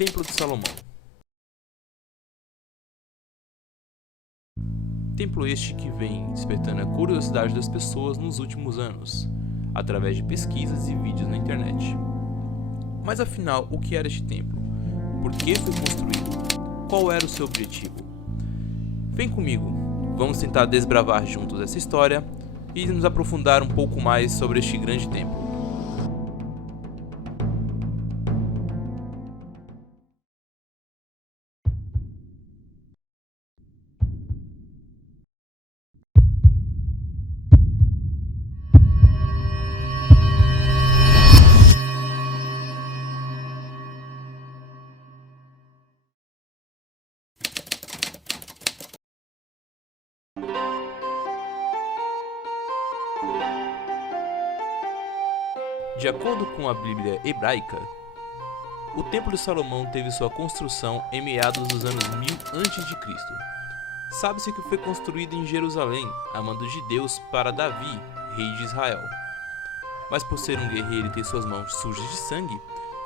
Templo de Salomão. Templo este que vem despertando a curiosidade das pessoas nos últimos anos, através de pesquisas e vídeos na internet. Mas afinal, o que era este templo? Por que foi construído? Qual era o seu objetivo? Vem comigo, vamos tentar desbravar juntos essa história e nos aprofundar um pouco mais sobre este grande templo. De acordo com a Bíblia hebraica, o Templo de Salomão teve sua construção em meados dos anos 1000 a.C. Sabe-se que foi construído em Jerusalém, a mando de Deus para Davi, rei de Israel. Mas por ser um guerreiro e ter suas mãos sujas de sangue,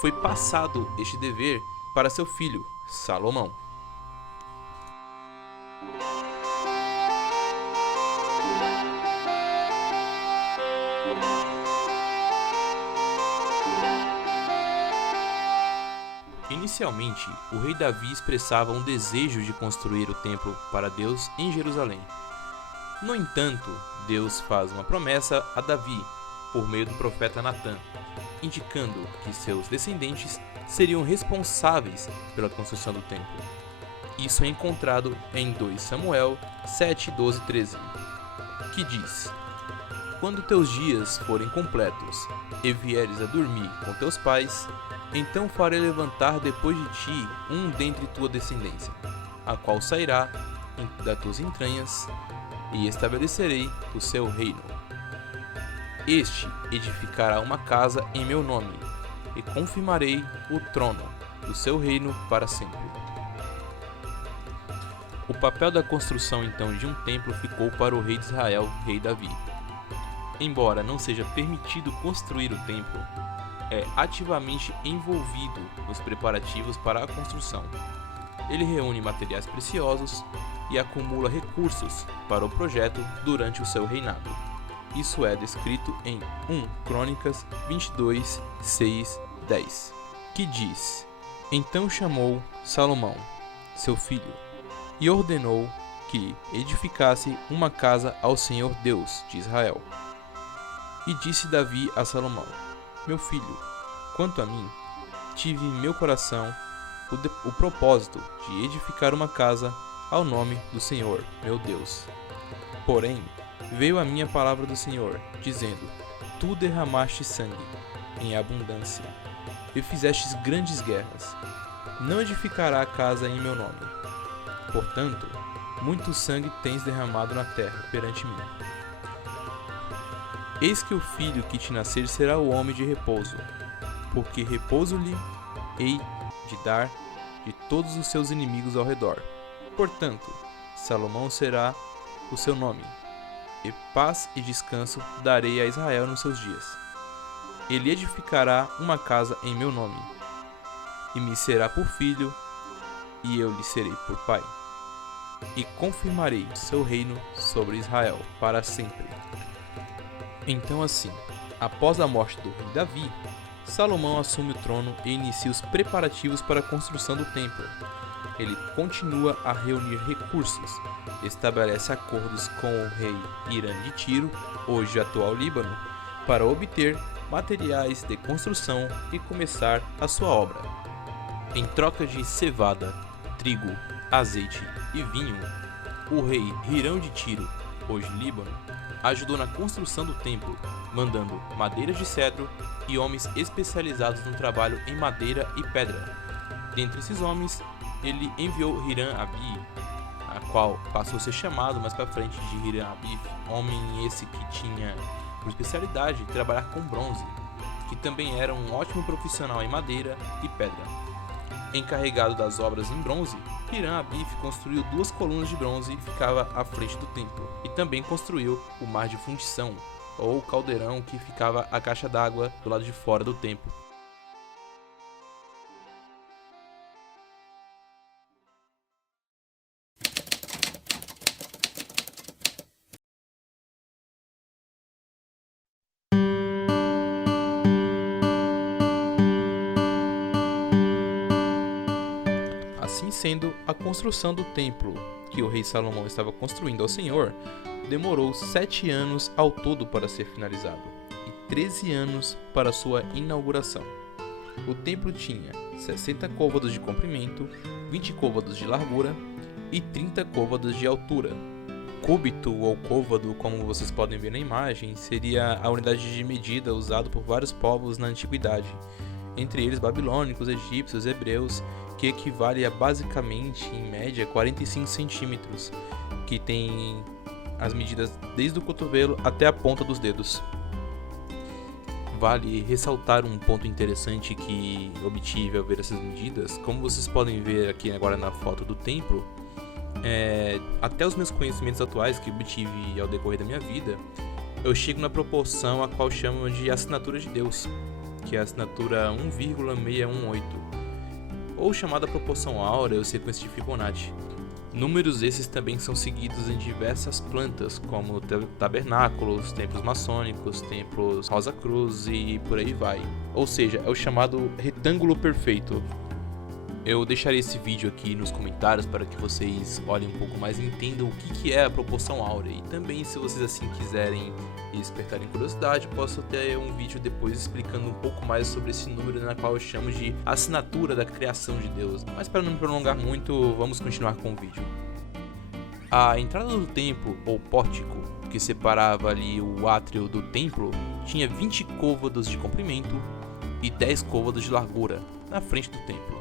foi passado este dever para seu filho, Salomão. Inicialmente, o rei Davi expressava um desejo de construir o templo para Deus em Jerusalém. No entanto, Deus faz uma promessa a Davi, por meio do profeta Natã, indicando que seus descendentes seriam responsáveis pela construção do templo. Isso é encontrado em 2 Samuel 7, 12 e 13, que diz: Quando teus dias forem completos e vieres a dormir com teus pais, então farei levantar depois de ti um dentre tua descendência, a qual sairá das tuas entranhas, e estabelecerei o seu reino. Este edificará uma casa em meu nome, e confirmarei o trono do seu reino para sempre. O papel da construção então de um templo ficou para o rei de Israel, rei Davi. Embora não seja permitido construir o templo, é ativamente envolvido nos preparativos para a construção. Ele reúne materiais preciosos e acumula recursos para o projeto durante o seu reinado. Isso é descrito em 1 Crônicas 22, 6, 10, que diz: Então chamou Salomão, seu filho, e ordenou que edificasse uma casa ao Senhor Deus de Israel. E disse Davi a Salomão: Meu filho, quanto a mim, tive em meu coração o propósito de edificar uma casa ao nome do Senhor, meu Deus. Porém, veio a minha palavra do Senhor, dizendo: Tu derramaste sangue em abundância e fizestes grandes guerras. Não edificará a casa em meu nome. Portanto, muito sangue tens derramado na terra perante mim. Eis que o filho que te nascer será o homem de repouso, porque repouso-lhe hei de dar de todos os seus inimigos ao redor. Portanto, Salomão será o seu nome, e paz e descanso darei a Israel nos seus dias. Ele edificará uma casa em meu nome, e me será por filho, e eu lhe serei por pai. E confirmarei o seu reino sobre Israel para sempre. Então assim, após a morte do rei Davi, Salomão assume o trono e inicia os preparativos para a construção do templo. Ele continua a reunir recursos, estabelece acordos com o rei Irã de Tiro, hoje atual Líbano, para obter materiais de construção e começar a sua obra. Em troca de cevada, trigo, azeite e vinho, o rei Hirão de Tiro, hoje Líbano, ajudou na construção do templo, mandando madeiras de cedro e homens especializados no trabalho em madeira e pedra. Dentre esses homens, ele enviou Hiram Abi, a qual passou a ser chamado mais para frente de Hiram Abi, homem esse que tinha por especialidade trabalhar com bronze, que também era um ótimo profissional em madeira e pedra. Encarregado das obras em bronze, Hiram Abi construiu 2 colunas de bronze e ficava à frente do templo, e também construiu o mar de fundição, ou caldeirão que ficava a caixa d'água do lado de fora do templo. Assim sendo, a construção do templo que o rei Salomão estava construindo ao Senhor demorou 7 anos ao todo para ser finalizado e 13 anos para sua inauguração. O templo tinha 60 côvados de comprimento, 20 côvados de largura e 30 côvados de altura. Cúbito ou côvado, como vocês podem ver na imagem, seria a unidade de medida usada por vários povos na antiguidade, entre eles babilônicos, egípcios, hebreus, que equivale a basicamente, em média, 45 centímetros, que tem as medidas desde o cotovelo até a ponta dos dedos. Vale ressaltar um ponto interessante que obtive ao ver essas medidas. Como vocês podem ver aqui agora na foto do templo, até os meus conhecimentos atuais que obtive ao decorrer da minha vida, eu chego na proporção a qual chamam de assinatura de Deus, que é a assinatura 1,618, ou chamada proporção áurea ou sequência de Fibonacci. Números esses também são seguidos em diversas plantas, como tabernáculos, templos maçônicos, templos Rosa Cruz e por aí vai. Ou seja, é o chamado retângulo perfeito. Eu deixarei esse vídeo aqui nos comentários para que vocês olhem um pouco mais e entendam o que é a proporção áurea. E também, se vocês assim quiserem e despertarem curiosidade, posso ter um vídeo depois explicando um pouco mais sobre esse número, na qual eu chamo de assinatura da criação de Deus. Mas para não me prolongar muito, vamos continuar com o vídeo. A entrada do templo, ou pórtico, que separava ali o átrio do templo, tinha 20 côvados de comprimento e 10 côvados de largura na frente do templo.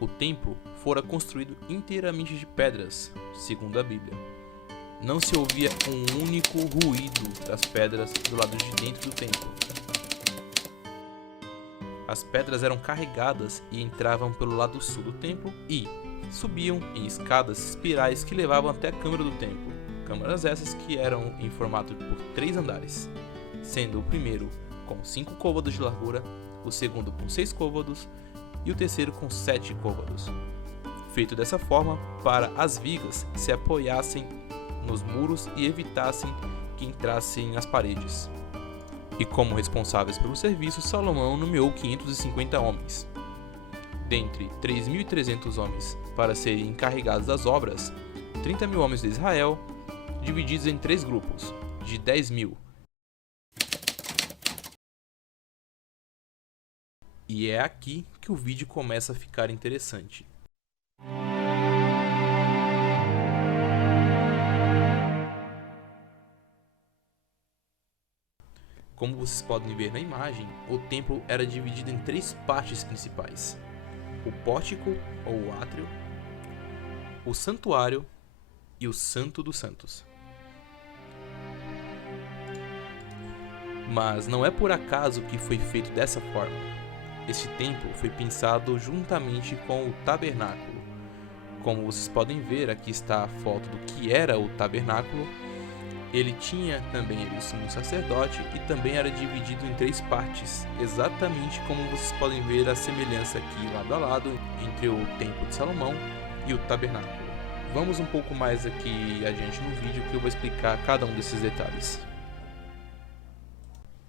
O templo fora construído inteiramente de pedras, segundo a Bíblia. Não se ouvia um único ruído das pedras do lado de dentro do templo. As pedras eram carregadas e entravam pelo lado sul do templo e subiam em escadas espirais que levavam até a câmara do templo. Câmaras essas que eram em formato por 3 andares, sendo o primeiro com 5 côvados de largura, o segundo com 6 côvados e o terceiro com 7 côvados, feito dessa forma para as vigas se apoiassem nos muros e evitassem que entrassem nas paredes. E como responsáveis pelo serviço, Salomão nomeou 550 homens. Dentre 3.300 homens para serem encarregados das obras, 30.000 homens de Israel, divididos em 3 grupos, de 10.000. E é aqui que o vídeo começa a ficar interessante. Como vocês podem ver na imagem, o templo era dividido em 3 partes principais: o pórtico ou o átrio, o santuário e o Santo dos Santos. Mas não é por acaso que foi feito dessa forma. Este templo foi pensado juntamente com o tabernáculo. Como vocês podem ver, aqui está a foto do que era o tabernáculo. Ele tinha também o sumo sacerdote e também era dividido em 3 partes, exatamente como vocês podem ver a semelhança aqui lado a lado entre o templo de Salomão e o tabernáculo. Vamos um pouco mais aqui adiante no vídeo que eu vou explicar cada um desses detalhes.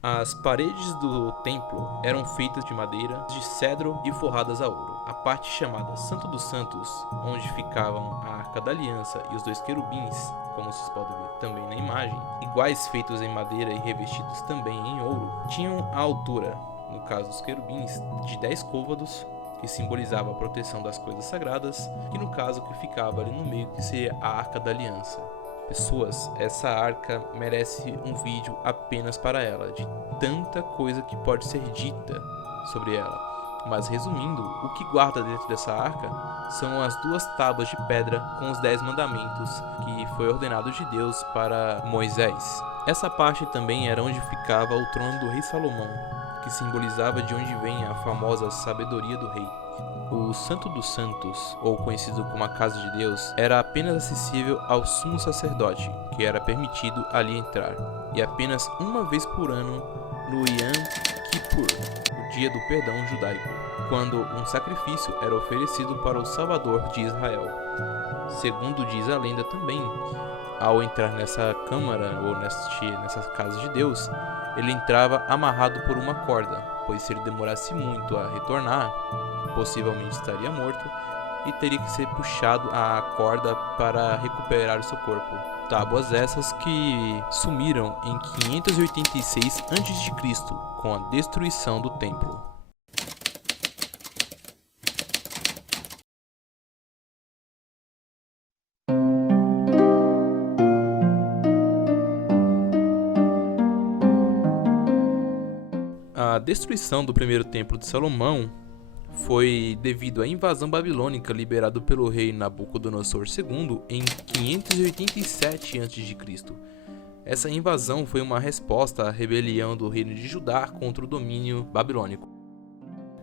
As paredes do templo eram feitas de madeira, de cedro e forradas a ouro. A parte chamada Santo dos Santos, onde ficavam a Arca da Aliança e os 2 querubins, como vocês podem ver também na imagem, iguais feitos em madeira e revestidos também em ouro, tinham a altura, no caso dos querubins, de 10 côvados, que simbolizava a proteção das coisas sagradas, e no caso que ficava ali no meio, que seria a Arca da Aliança. Pessoas, essa arca merece um vídeo apenas para ela, de tanta coisa que pode ser dita sobre ela. Mas resumindo, o que guarda dentro dessa arca são as 2 tábuas de pedra com os 10 mandamentos que foi ordenado de Deus para Moisés. Essa parte também era onde ficava o trono do rei Salomão, que simbolizava de onde vem a famosa sabedoria do rei. O Santo dos Santos, ou conhecido como a Casa de Deus, era apenas acessível ao sumo sacerdote, que era permitido ali entrar, e apenas uma vez por ano no Yom Kippur, o dia do perdão judaico, quando um sacrifício era oferecido para o Salvador de Israel. Segundo diz a lenda também, ao entrar nessa câmara ou nessa Casa de Deus, ele entrava amarrado por uma corda, pois se ele demorasse muito a retornar, possivelmente estaria morto, e teria que ser puxado a corda para recuperar o seu corpo. Tábuas essas que sumiram em 586 a.C., com a destruição do templo. A destruição do primeiro templo de Salomão foi devido à invasão babilônica liberada pelo rei Nabucodonosor II em 587 a.C. Essa invasão foi uma resposta à rebelião do reino de Judá contra o domínio babilônico.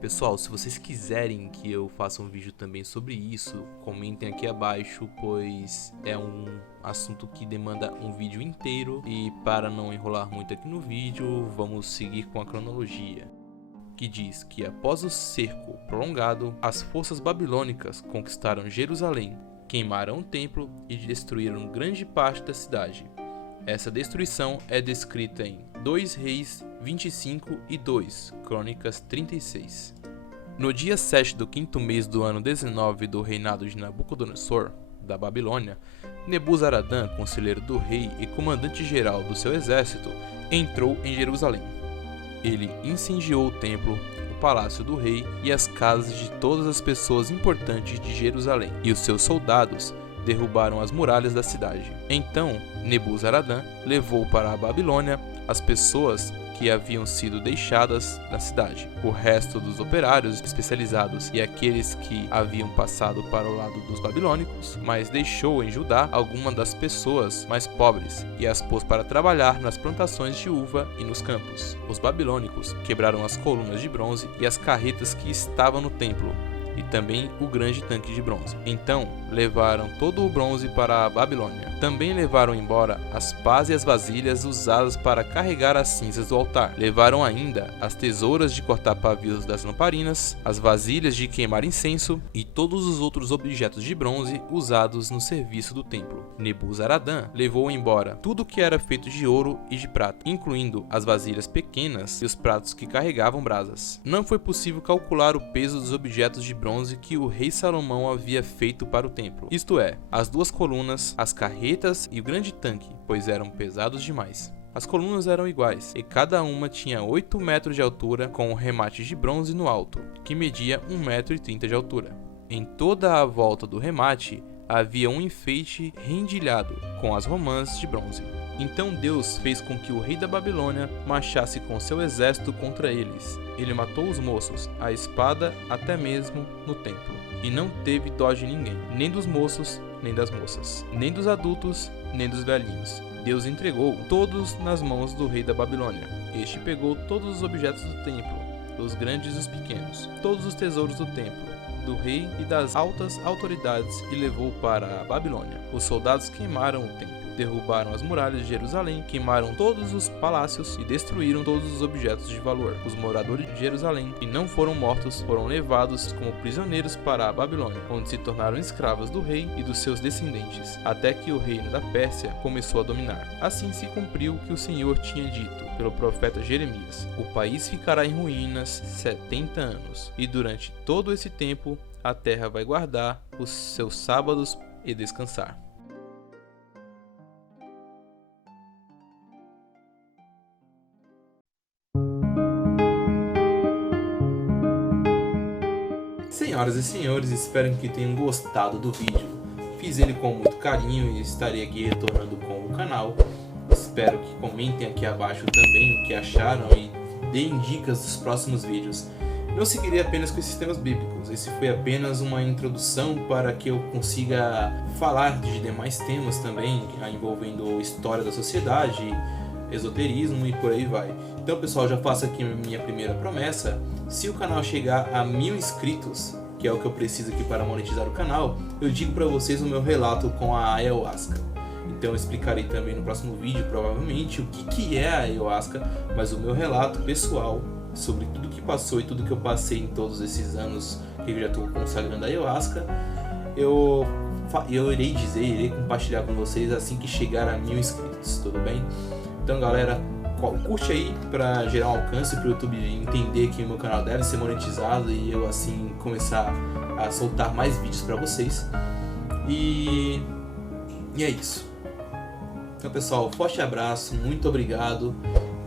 Pessoal, se vocês quiserem que eu faça um vídeo também sobre isso, comentem aqui abaixo, pois é um assunto que demanda um vídeo inteiro. E para não enrolar muito aqui no vídeo, vamos seguir com a cronologia, que diz que após o cerco prolongado, as forças babilônicas conquistaram Jerusalém, queimaram o templo e destruíram grande parte da cidade. Essa destruição é descrita em 2 Reis 25 e 2 Crônicas 36. No dia 7 do 5º mês do ano 19 do reinado de Nabucodonosor, da Babilônia, Nebuzaradã, conselheiro do rei e comandante-geral do seu exército, entrou em Jerusalém. Ele incendiou o templo, o palácio do rei e as casas de todas as pessoas importantes de Jerusalém, e os seus soldados derrubaram as muralhas da cidade. Então, Nebuzaradã levou para a Babilônia as pessoas que haviam sido deixadas na cidade, o resto dos operários especializados e aqueles que haviam passado para o lado dos babilônicos, mas deixou em Judá algumas das pessoas mais pobres e as pôs para trabalhar nas plantações de uva e nos campos. Os babilônicos quebraram as colunas de bronze e as carretas que estavam no templo, e também o grande tanque de bronze. Então levaram todo o bronze para a Babilônia. Também levaram embora as pás e as vasilhas usadas para carregar as cinzas do altar. Levaram ainda as tesouras de cortar pavios das lamparinas, as vasilhas de queimar incenso e todos os outros objetos de bronze usados no serviço do templo. Nebuzaradã levou embora tudo que era feito de ouro e de prata, incluindo as vasilhas pequenas e os pratos que carregavam brasas. Não foi possível calcular o peso dos objetos de bronze que o rei Salomão havia feito para o templo, isto é, as 2 colunas, as carretas e o grande tanque, pois eram pesados demais. As colunas eram iguais, e cada uma tinha 8 metros de altura, com um remate de bronze no alto, que media 1,30 m de altura. Em toda a volta do remate havia um enfeite rendilhado, com as romãs de bronze. Então Deus fez com que o rei da Babilônia marchasse com seu exército contra eles. Ele matou os moços, a espada, até mesmo no templo. E não teve dó de ninguém, nem dos moços, nem das moças, nem dos adultos, nem dos velhinhos. Deus entregou todos nas mãos do rei da Babilônia. Este pegou todos os objetos do templo, os grandes e os pequenos, todos os tesouros do templo, do rei e das altas autoridades, e levou para a Babilônia. Os soldados queimaram o templo, derrubaram as muralhas de Jerusalém, queimaram todos os palácios e destruíram todos os objetos de valor. Os moradores de Jerusalém, que não foram mortos, foram levados como prisioneiros para a Babilônia, onde se tornaram escravos do rei e dos seus descendentes, até que o reino da Pérsia começou a dominar. Assim se cumpriu o que o Senhor tinha dito pelo profeta Jeremias: o país ficará em ruínas 70 anos, e durante todo esse tempo a terra vai guardar os seus sábados e descansar. Senhoras e senhores, espero que tenham gostado do vídeo. Fiz ele com muito carinho e estarei aqui retornando com o canal. Espero que comentem aqui abaixo também o que acharam e deem dicas dos próximos vídeos. Não seguirei apenas com esses temas bíblicos, esse foi apenas uma introdução para que eu consiga falar de demais temas também, envolvendo história da sociedade, esoterismo e por aí vai. Então pessoal, já faço aqui minha primeira promessa: se o canal chegar a 1000 inscritos, que é o que eu preciso aqui para monetizar o canal, eu digo para vocês o meu relato com a ayahuasca. Então eu explicarei também no próximo vídeo, provavelmente, o que é a ayahuasca, mas o meu relato pessoal sobre tudo que passou e tudo que eu passei em todos esses anos que eu já estou consagrando a ayahuasca, eu irei compartilhar com vocês assim que chegar a 1000 inscritos, tudo bem? Então galera, curte aí pra gerar um alcance pro YouTube entender que o meu canal deve ser monetizado e eu assim começar a soltar mais vídeos pra vocês. E é isso. Então pessoal, forte abraço, muito obrigado.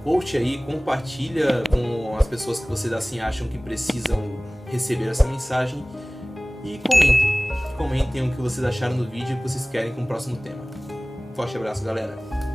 Curte aí, compartilha com as pessoas que vocês assim acham que precisam receber essa mensagem. E comentem o que vocês acharam do vídeo e o que vocês querem com o próximo tema. Forte abraço, galera.